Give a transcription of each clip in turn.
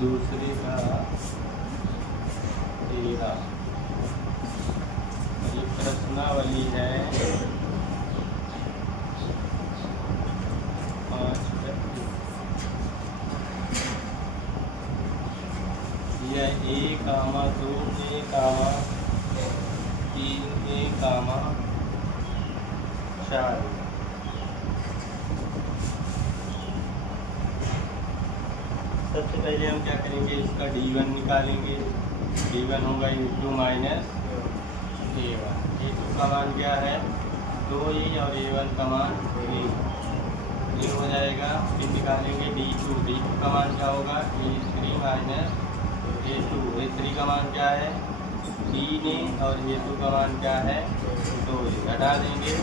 दूसरे का 13। ये प्रश्नावली है 5। यह A, 2, A, 3, A, 4। सबसे पहले हम क्या करेंगे, इसका D1 निकालेंगे। D1 होगा A2 माइनस A1। A2 का मान क्या है 2A और A1 का मान 3। ये हो जाएगा। फिर निकालेंगे D2। D2 का मान क्या होगा A3 माइनस A2। A3 का मान क्या है 3A और A2 का मान क्या है 2A। घटा देंगे।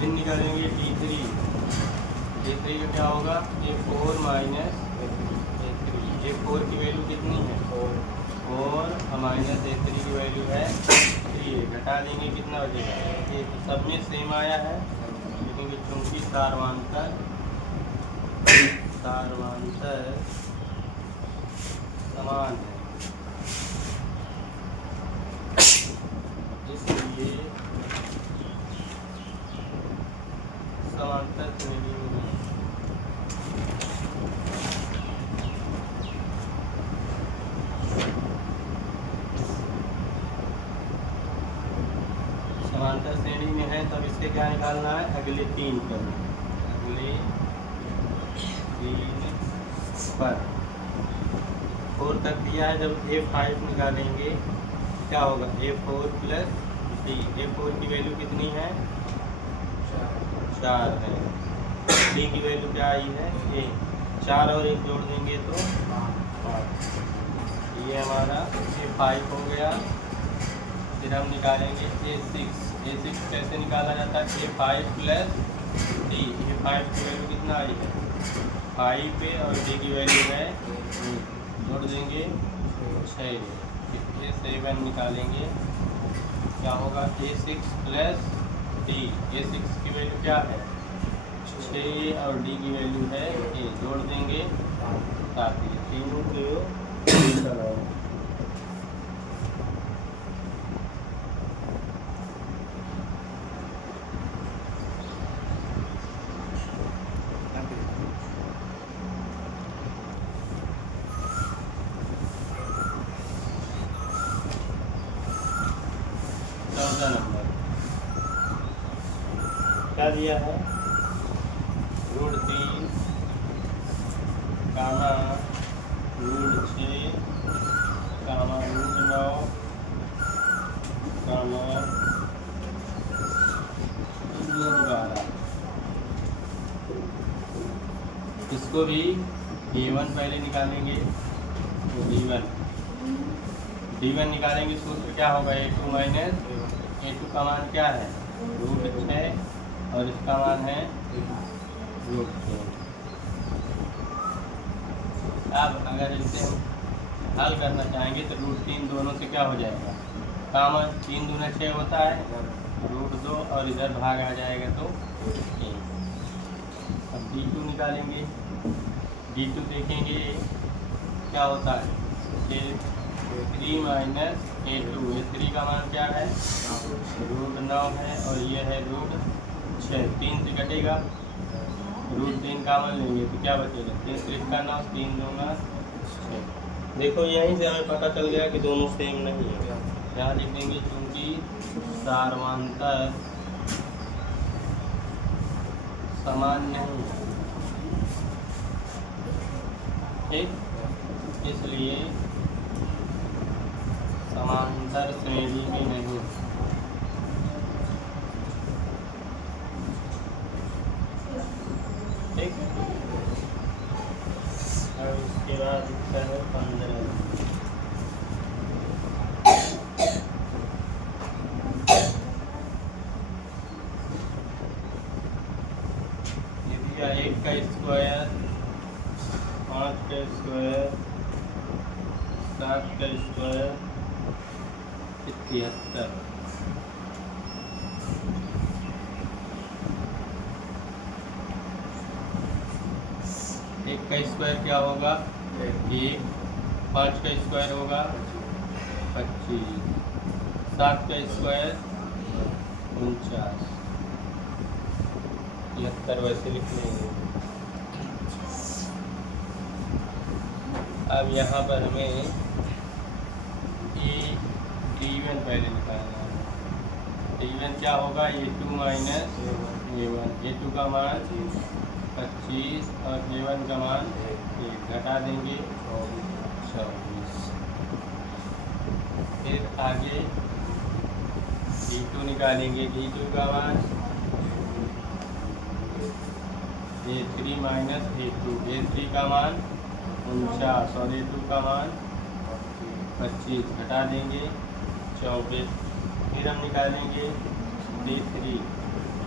फिर निकालेंगे D3। D3 का क्या होगा A4 माइनस A3। A4 की वैल्यू कितनी है 4 और माइनस A3 की वैल्यू है 3। घटा देंगे कितना बचेगा। ये तो सब में सेम आया है, लेकिन चूंकि सारवांतर समान है, इसलिए समांतर श्रेणी में है। तब इसके क्या निकालना है अगले 3 पर। अगले 3 पर 4 तक दिया है। जब A5 निकालेंगे क्या होगा A4 प्लस D। A4 की वैल्यू कितनी है 4 है। D की वैल्यू क्या आई है A। 4 और 1 जोड़ देंगे तो 5। ये हमारा A5 हो गया। फिर हम निकालेंगे A6। A6 कैसे निकाला जाता है A5 प्लस D। A5 की वैल्यू कितना आई है 5 पे और D की वैल्यू है जोड़ देंगे 6। A7 निकालेंगे क्या होगा A6 प्लस D। A6 की वैल्यू क्या है 6 और D की वैल्यू है A। जोड़ देंगे 7। तीनों को नंबर क्या दिया है √3 कामा √6 कामा √9 कामा √12। इसको भी A1 पहले निकालेंगे तो D1 निकालेंगे। सूत्र क्या होगा A2 माइनस A2 का मान क्या है √6 और इसका मान है √6। अब अगर इसे हम हल करना चाहेंगे तो √3 दोनों से क्या हो जाएगा कामन 3 दूना 6 होता है √2 और इधर भाग आ जाएगा तो 1। अब D2 निकालेंगे। D2 देखेंगे क्या होता है A3 माइनस A2। A3 का मान क्या है √9 है और ये है √6। 3 से कटेगा √3 का मान लेंगे तो क्या बचेगा 3 का 9 3 दूना 6। देखो यहीं से हमें पता चल गया कि दोनों सेम नहीं है। यहाँ लिख देंगे क्योंकि सारवांतर समान नहीं है, ठीक, इसलिए समांतर श्रेणी में नहीं। ठीक, और उसके बाद इसका है 15। यदि 1 का स्क्वायर 5 का स्क्वायर 7 का स्क्वायर 73। का स्क्वायर क्या होगा 1, 5 का स्क्वायर होगा 25, 7 का स्क्वायर 49, 73 वैसे लिख लेंगे। अब यहाँ पर हमें D1 पहले निकालना है। D1 क्या होगा A2 माइनस A1, A2 का मान 25 और A1 का मान 1, घटा देंगे 24। फिर आगे D2 निकालेंगे, D2 का मान A3 माइनस A2, A3 का मान 49 और A2 का मान 25, घटा देंगे 24। फिर हम निकालेंगे D3,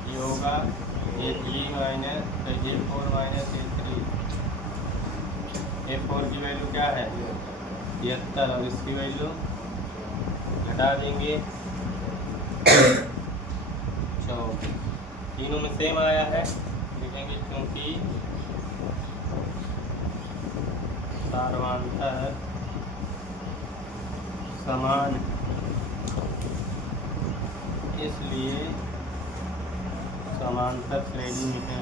ये होगा A3 minus A4 minus A3, A4 की वैल्यू क्या है 73 और इसकी वैल्यू घटा देंगे 24। तीनों में सेम आया है, लिखेंगे क्योंकि सार्वधातुक समान, इसलिए समांतर श्रेणी में है।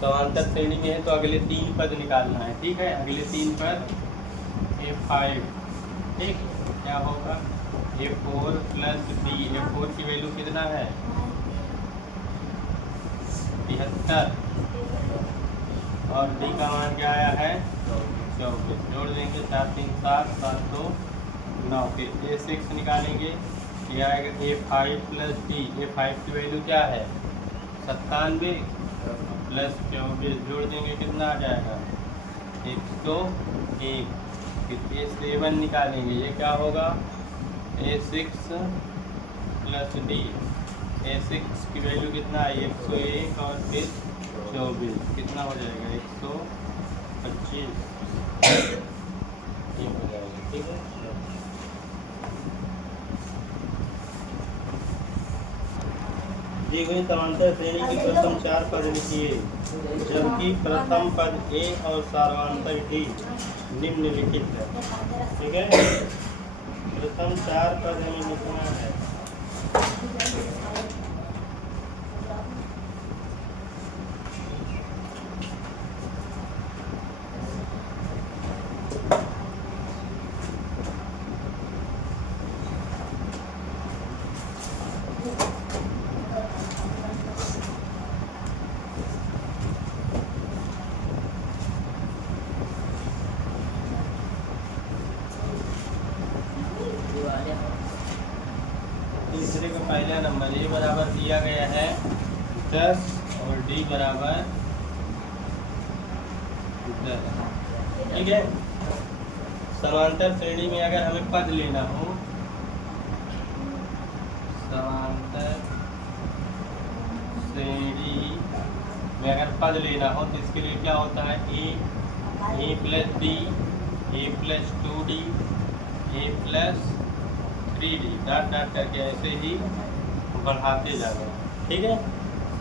समांतर श्रेणी में है तो अगले 3 पद निकालना है, ठीक है। अगले 3 पद A5, ठीक, क्या होगा A4 प्लस B, A4 की वैल्यू कितना है 73 और D का मान क्या आया है 24, जोड़ देंगे 4 3 7 7 2 9। फिर A6 निकालेंगे, ये आएगा A5 प्लस D, A5 की वैल्यू क्या है 97 प्लस 24, जोड़ देंगे कितना आ जाएगा 101। फिर A7 निकालेंगे, ये क्या होगा A6 प्लस D, A6 की वैल्यू कितना है 101 और फिर 24, कितना हो जाएगा 125, ये हो जाएगा, ठीक है। दी हुई समांतर श्रेणी की प्रथम 4 पद लिखिए, जबकि प्रथम पद A और सार्वधातुक D निम्नलिखित है, ठीक है। प्रथम 4 पद हमें लिखना है। तीसरे का पहला नंबर A बराबर दिया गया है 10 और D बराबर 10, ठीक है। समांतर श्रेणी में अगर हमें पद लेना हो, समांतर श्रेणी में अगर पद लेना हो तो इसके लिए क्या होता है A plus D, A plus 2D, A plus 3D, dot dot करके ऐसे ही बढ़ाते जाना, ठीक है।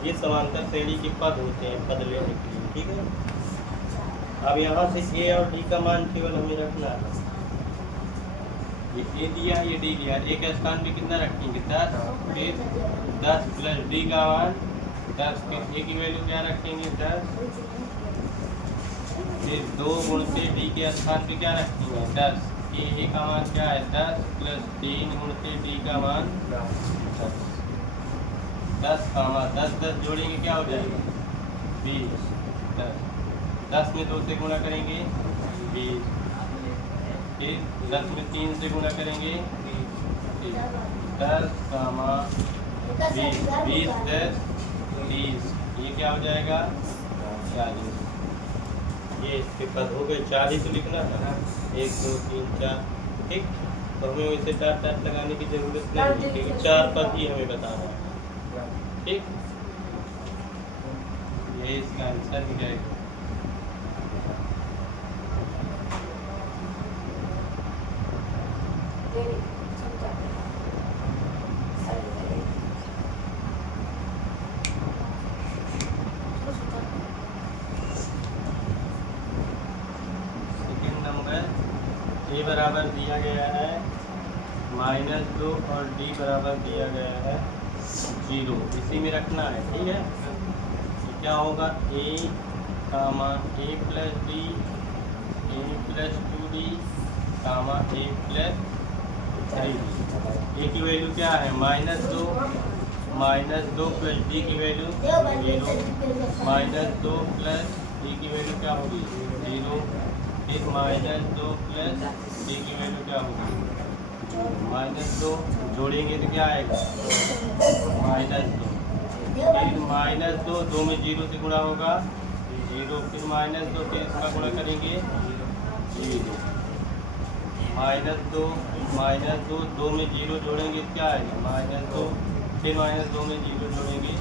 ये समांतर श्रेणी के पद होते हैं पद लेने के लिए, ठीक है। अब यहाँ से A और D का मान केवल हमें रखना है, ये A दिया ये D दिया, A के स्थान पे कितना रखेंगे 10, फिर 10 प्लस D का मान 10, फिर A की वैल्यू क्या रखेंगे 10, फिर 2 गुणते D के स्थान पे क्या रखेंगे 10, A का मान क्या है 10 प्लस 3 गुणते D का मान 10, 10 का मान 10 10 जोड़ेंगे क्या हो जाएगा 20, 10 में 2 से गुणा करेंगे 20, फिर 10 में 3 से गुणा करेंगे 10 का मान 20, 20 10 30, ये क्या हो जाएगा 40। ये इसके पद हो गए 40 तो लिखना है 1 2 3 4, ठीक। तो हमें वैसे डॉट डॉट लगाने की जरूरत नहीं है क्योंकि 4 पद ही हमें बताना है, ठीक। ये इसका आंसर हो जाएगा। सेकेंड नंबर ए बराबर दिया गया है -2 और डी बराबर दिया गया है 0, इसी में रखना है। ठीक है, तो क्या होगा A comma A plus D A plus 2d comma A plus 3d। A की वैल्यू क्या है -2 प्लस डी की वैल्यू 0 -2 प्लस डी की वैल्यू क्या होगी 0, फिर -2 प्लस डी की वैल्यू क्या होगी -2, जोड़ेंगे तो क्या आएगा -2, फिर -2 2 में 0 से गुणा होगा 0, फिर -2 फिर इसका गुणा करेंगे 0, -2 2 में 0 जोड़ेंगे तो क्या आएगा -2, फिर -2 में 0 जोड़ेंगे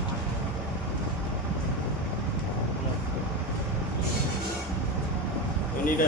यूनिट